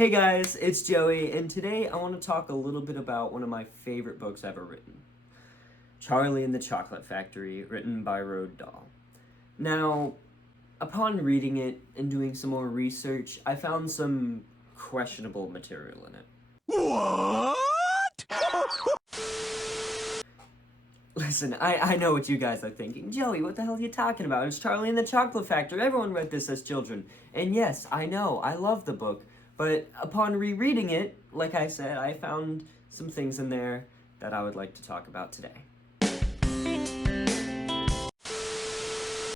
Hey guys, it's Joey, and today I want to talk a little bit about one of my favorite books ever written, Charlie and the Chocolate Factory, written by Roald Dahl. Now, upon reading it and doing some more research, I found some questionable material in it. What? Listen, I know what you guys are thinking. Joey, what the hell are you talking about? It's Charlie and the Chocolate Factory. Everyone read this as children. And yes, I know, I love the book. But upon rereading it, like I said, I found some things in there that I would like to talk about today.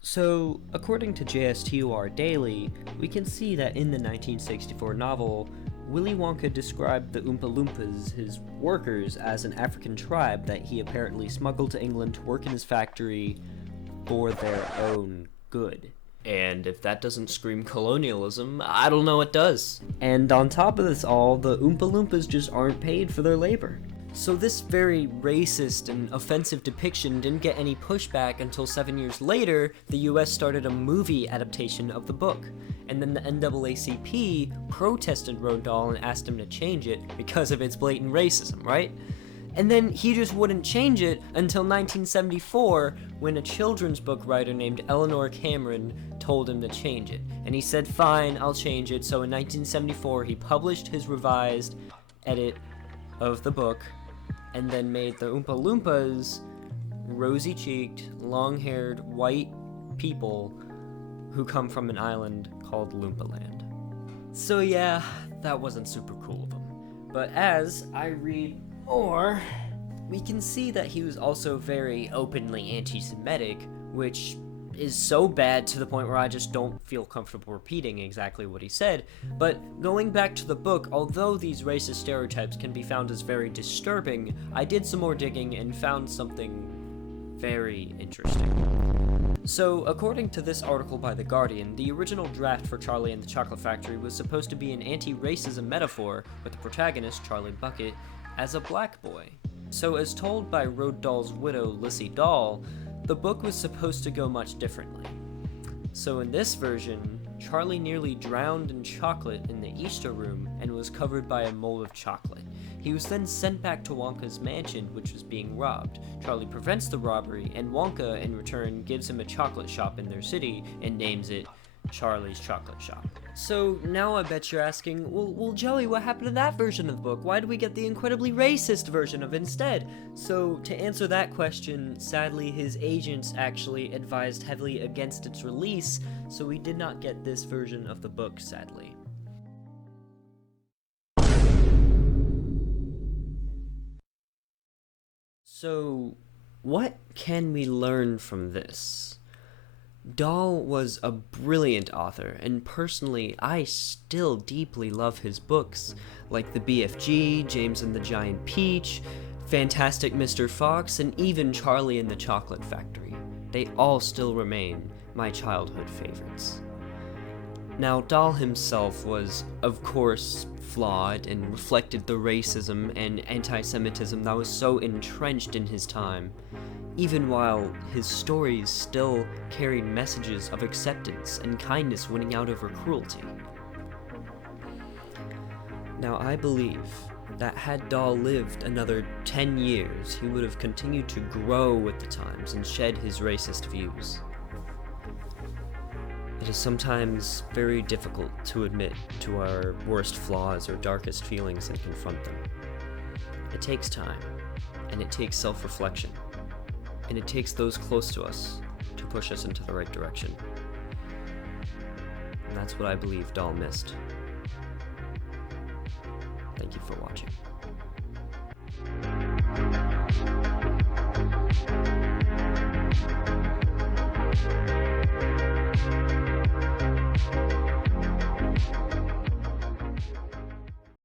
So, according to JSTOR Daily, we can see that in the 1964 novel, Willy Wonka described the Oompa Loompas, his workers, as an African tribe that he apparently smuggled to England to work in his factory for their own good. And if that doesn't scream colonialism, I don't know what does. And on top of this all, the Oompa Loompas just aren't paid for their labor. So this very racist and offensive depiction didn't get any pushback until 7 years later, the US started a movie adaptation of the book. And then the NAACP protested Roald Dahl and asked him to change it because of its blatant racism, right? And then he just wouldn't change it until 1974, when a children's book writer named Eleanor Cameron told him to change it. And he said, fine, I'll change it. So in 1974, he published his revised edit of the book, and then made the Oompa Loompas rosy-cheeked, long-haired, white people who come from an island called Loompa Land. So yeah, that wasn't super cool of him. But as I read more, we can see that he was also very openly anti-Semitic, which is so bad to the point where I just don't feel comfortable repeating exactly what he said. But going back to the book, although these racist stereotypes can be found as very disturbing, I did some more digging and found something very interesting. So, according to this article by The Guardian, the original draft for Charlie and the Chocolate Factory was supposed to be an anti-racism metaphor, with the protagonist, Charlie Bucket, as a black boy. So, as told by Roald Dahl's widow, Lissy Dahl, the book was supposed to go much differently. So in this version, Charlie nearly drowned in chocolate in the Easter room and was covered by a mold of chocolate. He was then sent back to Wonka's mansion, which was being robbed. Charlie prevents the robbery, and Wonka, in return, gives him a chocolate shop in their city and names it Charlie's Chocolate Shop. So now I bet you're asking, well, Joey, what happened to that version of the book? Why did we get the incredibly racist version of it instead? So to answer that question, sadly his agents actually advised heavily against its release, so we did not get this version of the book, sadly. So what can we learn from this? Dahl was a brilliant author, and personally, I still deeply love his books, like The BFG, James and the Giant Peach, Fantastic Mr. Fox, and even Charlie and the Chocolate Factory. They all still remain my childhood favorites. Now, Dahl himself was, of course, flawed and reflected the racism and anti-Semitism that was so entrenched in his time, even while his stories still carried messages of acceptance and kindness winning out over cruelty. Now, I believe that had Dahl lived another 10 years, he would have continued to grow with the times and shed his racist views. It is sometimes very difficult to admit to our worst flaws or darkest feelings and confront them. It takes time, and it takes self-reflection. And it takes those close to us to push us into the right direction. And that's what I believe Dahl missed. Thank you for watching.